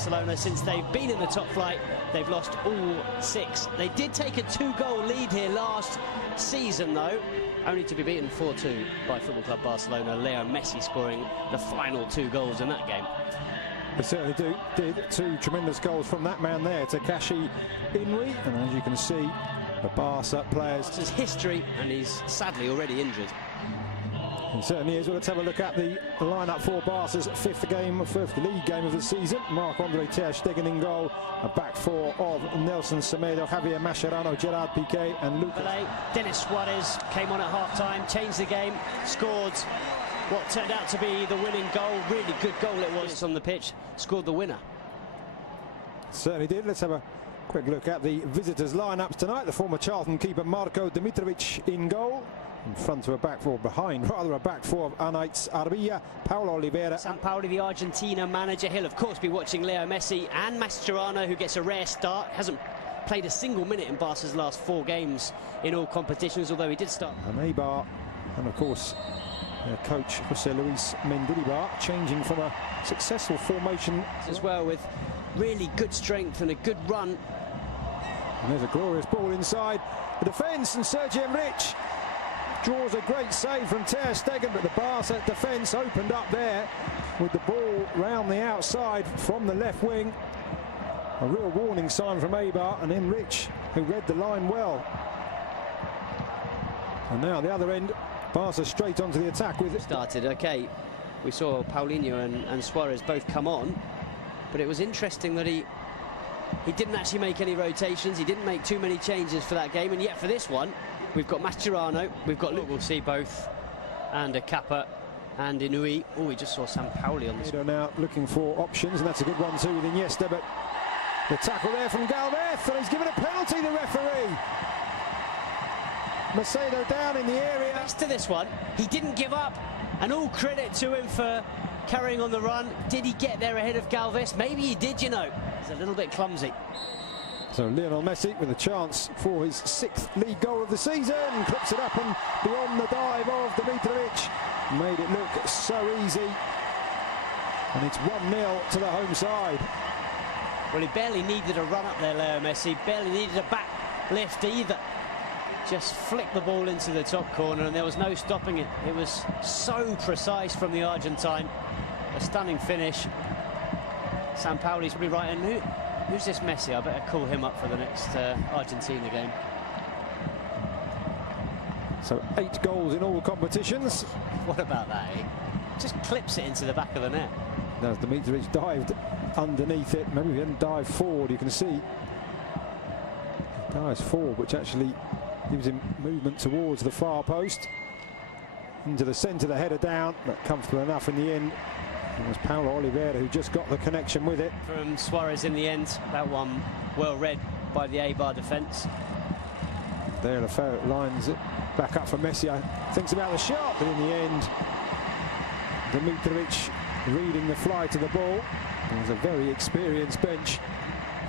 Barcelona since they've been in the top flight. They've lost all 6. They did take a 2-goal lead here last season, though, only to be beaten 4-2 by Football Club Barcelona. Leo Messi scoring the final 2 goals in that game. They certainly did 2 tremendous goals from that man there, Takashi Inui, and as you can see, the Barca players. It's his history, and he's sadly already injured. He certainly is. Well, let's have a look at the lineup for Barca's fifth league game of the season. Marc-Andre ter Stegen in goal, a back 4 of Nelson Semedo, Javier Mascherano, Gerard Piqué and Lucas. Denis Suarez came on at half-time, changed the game, scored what turned out to be the winning goal. Really good goal it was on the pitch, scored the winner. Certainly did. Let's have a quick look at the visitors' lineups tonight. The former Charlton keeper Marko Dimitrovic in goal. In front of a back 4, behind rather, a back 4 of Anaïs Arbilla, Paulo Oliveira. Sampaoli, the Argentina manager, he'll of course be watching Leo Messi and Mascherano, who gets a rare start. Hasn't played a single minute in Barca's last 4 games in all competitions, although he did start. And Eibar, and of course their coach José Luis Mendilibar, changing from a successful formation as well, with really good strength and a good run. And there's a glorious ball inside the defence, and Sergio Enrich draws a great save from ter Stegen, but the Barca defence opened up there with the ball round the outside from the left wing. A real warning sign from Eibar, and Enrich, who read the line well. And now the other end, Barca straight onto the attack with it. Started, okay, we saw Paulinho and Suarez both come on, but it was interesting that he didn't actually make any rotations, he didn't make too many changes for that game, and yet for this one, we've got Mascherano, we've got Luke, we'll see both, and Kappa and Inui. Oh, we just saw Sampaoli on the screen. Now looking for options, and that's a good one too with Iniesta, but the tackle there from Galvez, and he's given a penalty, the referee. Macedo down in the area. Best to this one, he didn't give up, and all credit to him for carrying on the run. Did he get there ahead of Galvez? Maybe he did, you know. He's a little bit clumsy. So Lionel Messi with a chance for his 6th league goal of the season, clips it up and beyond the dive of Dimitrovic. Made it look so easy. And it's 1-0 to the home side. Well, he barely needed a run up there, Leo Messi. Barely needed a back lift either. Just flicked the ball into the top corner and there was no stopping it. It was so precise from the Argentine. A stunning finish. Sampaoli's probably right. And who's this Messi? I better call him up for the next Argentina game. So 8 goals in all competitions. What about that, eh? Just clips it into the back of the net. Now Dimitrovic dived underneath it. Maybe he didn't dive forward, you can see. He dives forward, which actually gives him movement towards the far post. Into the centre, the header down, but comfortable enough in the end. It was Paulo Oliveira who just got the connection with it. From Suarez in the end, that one well read by the Eibar defence. There, Lafayette lines it back up for Messi. Thinks about the shot, but in the end, Dimitrovic reading the flight of the ball. There's a very experienced bench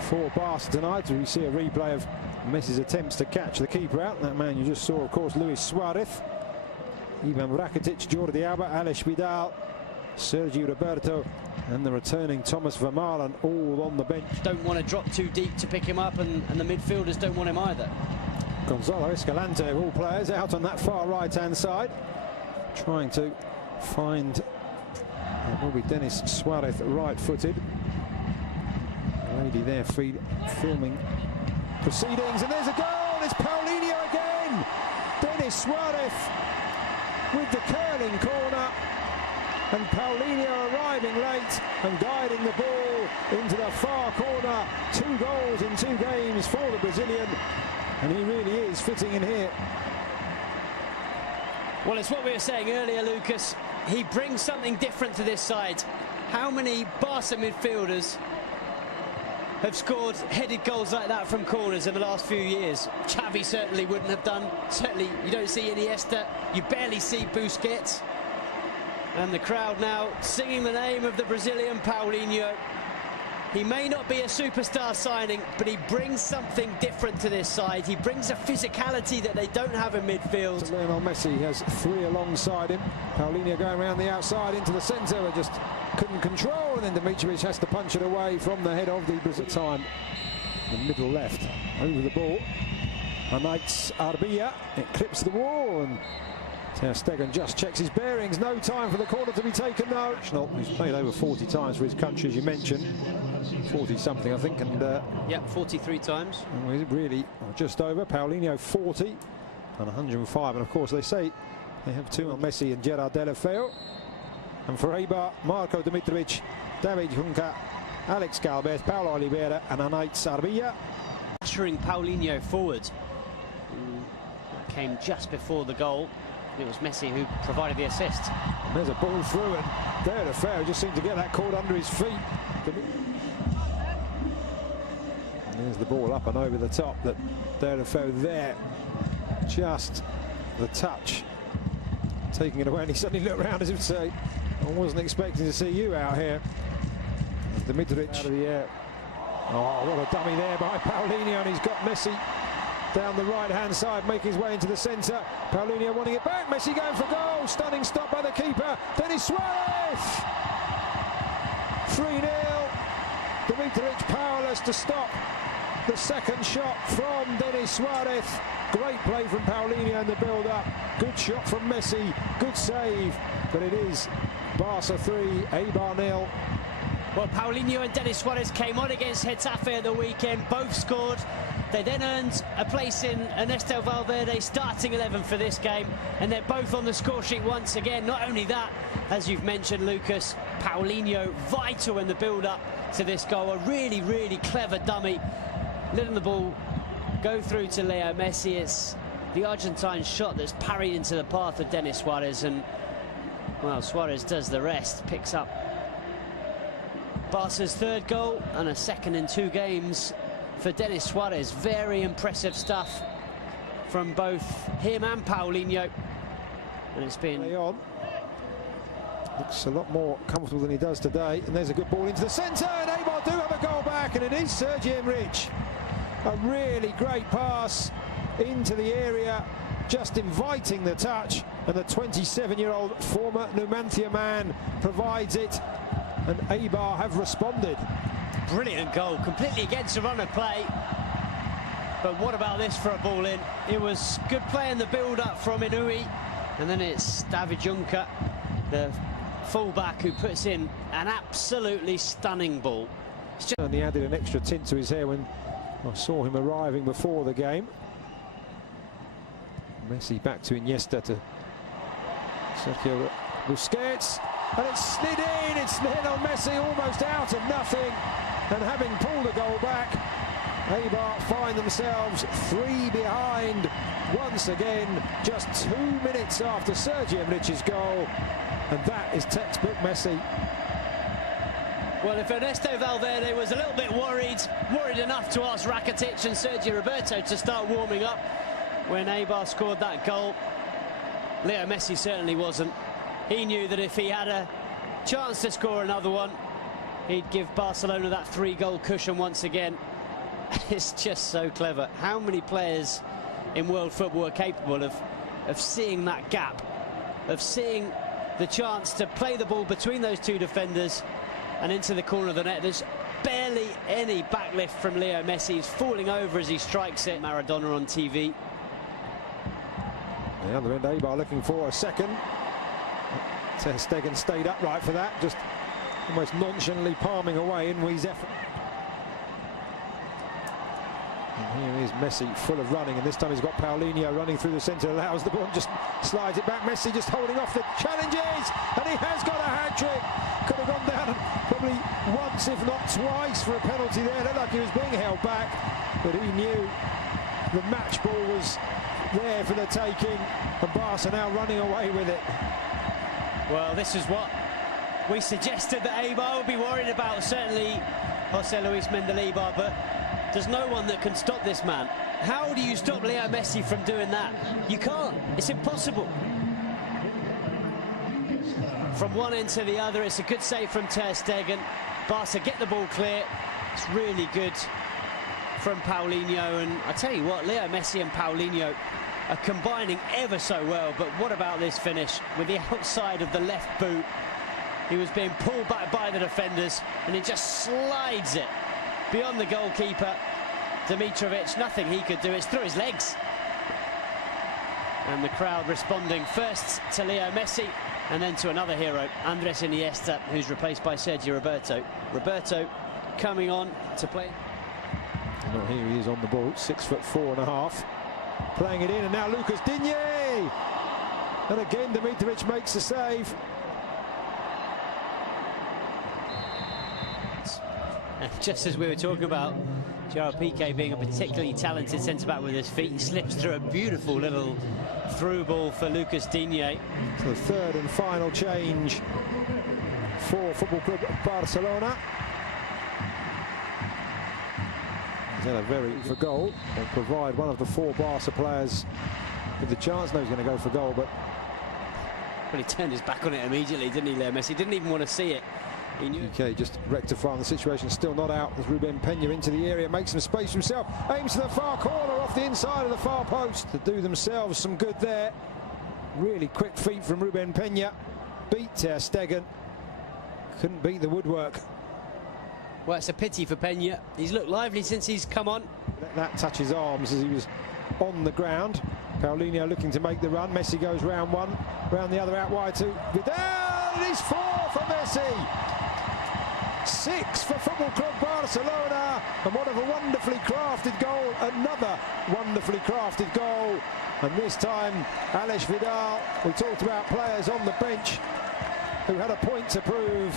for Barca tonight. We see a replay of Messi's attempts to catch the keeper out. That man you just saw, of course, Luis Suarez, Ivan Rakitic, Jordi Alba, Alex Vidal, Sergio Roberto, and the returning Thomas Vermaelen, all on the bench. Don't want to drop too deep to pick him up, and the midfielders don't want him either. Gonzalo Escalante, of all players, out on that far right-hand side, trying to find, it will be Denis Suarez, right-footed. Lady there filming proceedings, and there's a goal. It's Paulinho again. Denis Suarez with the curling corner, and Paulinho arriving late and guiding the ball into the far corner. 2 goals in 2 games for the Brazilian, and he really is fitting in here. Well, it's what we were saying earlier, Lucas. He brings something different to this side. How many Barca midfielders have scored headed goals like that from corners in the last few years? Xavi certainly wouldn't have done. Certainly you don't see Iniesta, you barely see Busquets. And the crowd now singing the name of the Brazilian Paulinho. He may not be a superstar signing, but he brings something different to this side. He brings a physicality that they don't have in midfield. So Lionel Messi has three alongside him. Paulinho going around the outside into the centre, and just couldn't control, and then Dimitrovic has to punch it away from the head of the Brazil time. The middle left, over the ball. Anaitz Arbia, it clips the wall, and Ter Stegen just checks his bearings. No time for the corner to be taken now. He's played over 40 times for his country, as you mentioned. 40-something, I think, and... Yep, 43 times. Really, just over. Paulinho 40 and 105. And, of course, they say they have two on Messi and Gerard Deulofeu. And for Eibar, Marco Dimitrovic, David Junca, Alex Galvez, Paulo Oliveira and Anaitz Arbia. Ushering Paulinho forward. That came just before the goal. It was Messi who provided the assist. And there's a ball through, and Deulofeu just seemed to get that caught under his feet. And there's the ball up and over the top that Deulofeu there. Just the touch. Taking it away, and he suddenly looked around as if to say, I wasn't expecting to see you out here. Dimitrovic out of the air. Oh, what a dummy there by Paulinho, and he's got Messi down the right-hand side, making his way into the centre. Paulinho wanting it back. Messi going for goal. Stunning stop by the keeper. Denis Suarez. 3-0. Dimitrovic powerless to stop the second shot from Denis Suarez. Great play from Paulinho in the build-up. Good shot from Messi. Good save. But it is Barca 3, Eibar 0. Well, Paulinho and Denis Suarez came on against Getafe at the weekend. Both scored. They then earned a place in Ernesto Valverde's starting 11 for this game, and they're both on the score sheet once again. Not only that, as you've mentioned, Lucas, Paulinho vital in the build-up to this goal. A really, really clever dummy, letting the ball go through to Leo Messi. It's the Argentine shot that's parried into the path of Denis Suarez, and, well, Suarez does the rest, picks up Barca's third goal and a second in 2 games for Denis Suarez. Very impressive stuff from both him and Paulinho. And it's been... Looks a lot more comfortable than he does today. And there's a good ball into the centre, and Eibar do have a goal back, and it is Sergi Enrich. A really great pass into the area, just inviting the touch, and the 27-year-old former Numancia man provides it, and Eibar have responded. Brilliant goal, completely against the run of play. But what about this for a ball in? It was good play in the build-up from Inui, and then it's David Junca, the full-back, who puts in an absolutely stunning ball. And he added an extra tint to his hair when I saw him arriving before the game. Messi back to Iniesta, to Sergio Busquets, and it's slid in. It's Lionel Messi almost out of nothing, and having pulled a goal back, Eibar find themselves 3 behind once again, just 2 minutes after Sergi Enrich's goal, and that is textbook Messi. Well, if Ernesto Valverde was a little bit worried enough to ask Rakitic and Sergio Roberto to start warming up when Eibar scored that goal, Leo Messi certainly wasn't. He knew that if he had a chance to score another one, he'd give Barcelona that 3-goal cushion once again. It's just so clever. How many players in world football are capable of seeing that gap, of seeing the chance to play the ball between those 2 defenders and into the corner of the net? There's barely any backlift from Leo Messi. He's falling over as he strikes it. Maradona on TV. The other end, Eibar looking for a second. Ter Stegen stayed upright for that, just almost nonchalantly palming away Inui's effort. And here is Messi, full of running, and this time he's got Paulinho running through the centre, allows the ball, just slides it back. Messi just holding off the challenges, and he has got a hat-trick. Could have gone down probably once, if not twice, for a penalty there. Looked like he was being held back, but he knew the match ball was there for the taking, and Barca now running away with it. Well, this is what we suggested that Eibar would be worried about, certainly Jose Luis Mendilibar, but there's no one that can stop this man. How do you stop Leo Messi from doing that? You can't. It's impossible. From one end to the other, it's a good save from Ter Stegen. Barca get the ball clear. It's really good from Paulinho, and I tell you what, Leo Messi and Paulinho are combining ever so well. But what about this finish with the outside of the left boot? He was being pulled back by the defenders, and he just slides it beyond the goalkeeper, Dimitrovic. Nothing he could do. It's through his legs. And the crowd responding first to Leo Messi and then to another hero, Andres Iniesta, who's replaced by Sergio Roberto. Roberto coming on to play. Well, here he is on the ball, 6'4.5", playing it in, and now Lucas Digne. And again, Dimitrovic makes the save. Just as we were talking about Gerard Piqué being a particularly talented centre-back with his feet, he slips through a beautiful little through ball for Lucas Digne. So the third and final change for Football Club Barcelona. He's had a very for goal, will provide one of the four Barca players with the chance. No, he's going to go for goal, but well, he turned his back on it immediately, didn't he, Leo Messi? Didn't even want to see it. He knew. Okay, just rectifying the situation, still not out as Ruben Peña into the area, makes some space for himself, aims to the far corner off the inside of the far post to do themselves some good there. Really quick feet from Ruben Peña, beat Ter Stegen, couldn't beat the woodwork. Well, it's a pity for Peña. He's looked lively since he's come on. Let that touch his arms as he was on the ground. Paulinho looking to make the run. Messi goes round one, round the other out wide to Vidal, and he's 4 for Messi. 6 for Football Club Barcelona, and what a wonderfully crafted goal, another wonderfully crafted goal, and this time Alex Vidal. We talked about players on the bench who had a point to prove.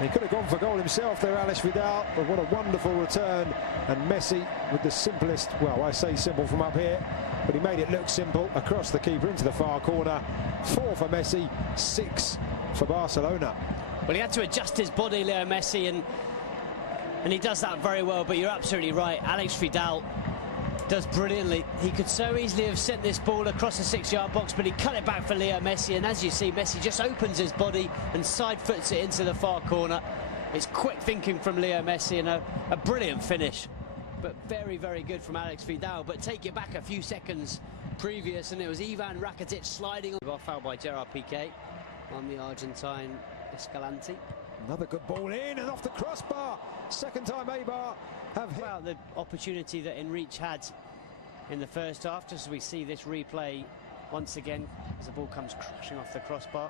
He could have gone for goal himself there, Alex Vidal, but what a wonderful return, and Messi with the simplest, well, I say simple from up here, but he made it look simple, across the keeper into the far corner. 4 for Messi, 6 for Barcelona. Well, he had to adjust his body, Leo Messi, and he does that very well, but you're absolutely right. Alex Vidal does brilliantly. He could so easily have sent this ball across the 6-yard box, but he cut it back for Leo Messi, and as you see, Messi just opens his body and side foots it into the far corner. It's quick thinking from Leo Messi, and a brilliant finish, but very, very good from Alex Vidal. But take it back a few seconds previous, and it was Ivan Rakitic sliding on. Foul by Gerard Piqué on the Argentine Escalante. Another good ball in and off the crossbar. Second time Eibar have hit. About the opportunity that Enrique had in the first half, just as we see this replay once again as the ball comes crashing off the crossbar.